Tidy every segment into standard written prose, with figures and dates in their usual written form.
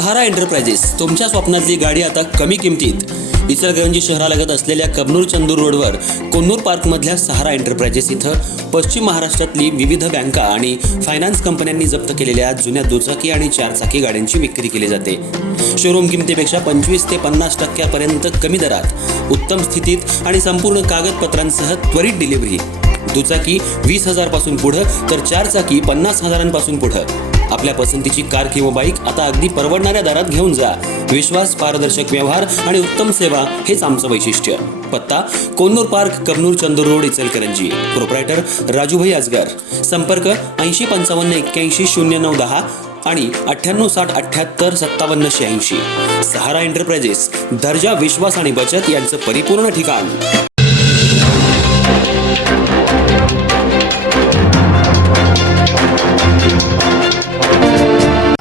सहारा enterprises तुमच्या स्वप्नातली गाडी आता कमी किमतीत. इचलकरंजी शहरालगत असलेल्या कबनूर चंदूर रोडवर कोन्नूर पार्कमधल्या सहारा एंटरप्राइजेस इथं पश्चिम महाराष्ट्रातली विविध बँका आणि फायनान्स कंपन्यांनी जप्त केलेल्या जुन्या दुचाकी आणि चारचाकी गाड्यांची विक्री केली जाते. शोरूम किमतीपेक्षा 25 ते 50% कमी दरात, उत्तम स्थितीत आणि संपूर्ण कागदपत्रांसह त्वरित डिलिव्हरी. दुचाकी 20,000 पासून पुढं तर चारचाकी 50,000 पासून पुढं. आपल्या पसंतीची कार किंवा बाईक आता अगदी परवडणाऱ्या दरात घेऊन जा. विश्वास, पारदर्शक व्यवहार आणि उत्तम सेवा हेच आमचं वैशिष्ट्य. पत्ता Konnur park, Kabnur Chandur road, Ichalkaranji. Proprietor Rajubhai Ajgar. संपर्क 80 55 81 09 10 आणि 98 60 78 57 86. सहारा एंटरप्राइजेस, दर्जा, विश्वास आणि बचत यांचं परिपूर्ण ठिकाण.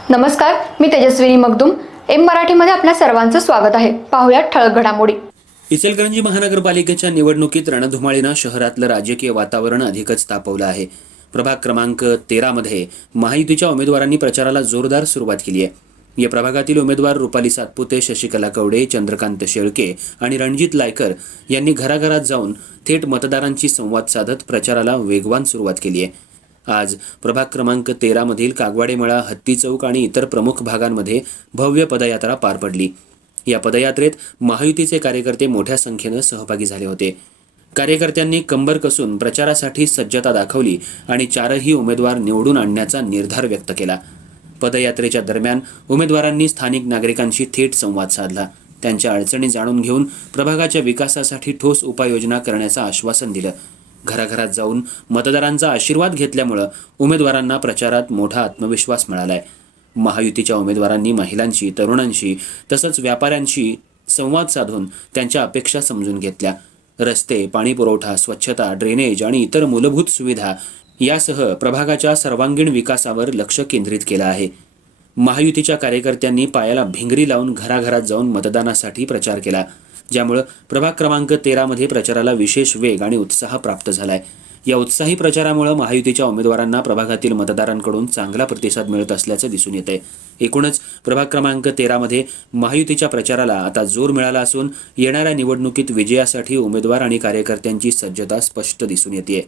नमस्कार, मी तेजस्विनी मगदूम. एम मराठीमध्ये आपल्या सर्वांचं स्वागत आहे. पाहूयात ठळक घडामोडी. इचलकरंजी महानगरपालिकेच्या निवडणुकीत रणधुमाळीनं शहरातलं राजकीय वातावरण अधिकच तापवलं आहे. प्रभाग क्रमांक 13 मध्ये महायुतीच्या उमेदवारांनी प्रचाराला जोरदार सुरुवात केली आहे. या प्रभागातील उमेदवार रुपाली सातपुते, शशिकला कवडे, चंद्रकांत शेळके आणि रणजित लायकर यांनी घराघरात जाऊन थेट मतदारांशी संवाद साधत प्रचाराला वेगवान सुरुवात केली आहे. आज प्रभाग क्रमांक 13 मधील कागवाडेमळा, हत्ती चौक आणि इतर प्रमुख भागांमध्ये भव्य पदयात्रा पार पडली. या पदयात्रेत महायुतीचे कार्यकर्ते मोठ्या संख्येनं सहभागी झाले होते. कार्यकर्त्यांनी कंबर कसून प्रचारासाठी सज्जता दाखवली आणि चारही उमेदवार निवडून आणण्याचा निर्धार व्यक्त केला. पदयात्रेच्या दरम्यान उमेदवारांनी स्थानिक नागरिकांशी थेट संवाद साधला. त्यांच्या अडचणी जाणून घेऊन प्रभागाच्या विकासासाठी ठोस उपाययोजना करण्याचं आश्वासन दिलं. घराघरात जाऊन मतदारांचा आशीर्वाद घेतल्यामुळं उमेदवारांना प्रचारात मोठा आत्मविश्वास मिळालाय. महायुतीच्या उमेदवारांनी महिलांशी, तरुणांशी तसंच व्यापाऱ्यांशी संवाद साधून त्यांच्या अपेक्षा समजून घेतल्या. रस्ते, पाणी पुरवठा, स्वच्छता, ड्रेनेज आणि इतर मूलभूत सुविधा यासह प्रभागाच्या सर्वांगीण विकासावर लक्ष केंद्रित केलं आहे. महायुतीच्या कार्यकर्त्यांनी पायाला भिंगरी लावून घराघरात जाऊन मतदानासाठी प्रचार केला, ज्यामुळे प्रभाग क्रमांक 13 मध्ये प्रचाराला विशेष वेग आणि उत्साह प्राप्त झालाय. या उत्साही प्रचारामुळे महायुतीच्या उमेदवारांना प्रभागातील मतदारांकडून चांगला प्रतिसाद मिळत असल्याचं दिसून येतंय. एकूणच प्रभाग क्रमांक 13 मध्ये महायुतीच्या प्रचाराला आता जोर मिळाला असून येणाऱ्या निवडणुकीत विजयासाठी उमेदवार आणि कार्यकर्त्यांची सज्जता स्पष्ट दिसून येते.